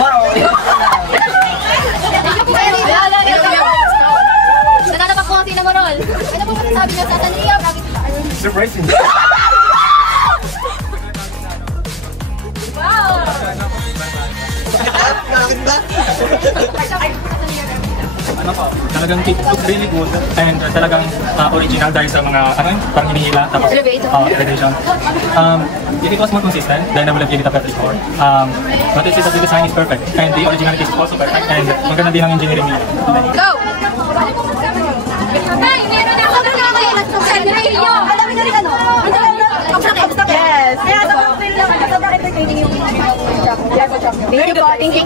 Wow! Nananapak ko si Namarol. Ano po masasabi niya sa Sanrio? Surprising. Wow! Ano po, talagang it looks really good and talagang original dahil sa mga parang hinihila tapos elevation. If it was more consistent, then I would have given it a before. But it's the design is perfect and the originality is also perfect and maganda din ang engineering nila. Go! Hey, meron ako na kayo sa Sanrio! Alam mo na rin ano? Yes! Kaya sobrang entertaining yung champion. Thank you po. Thank you.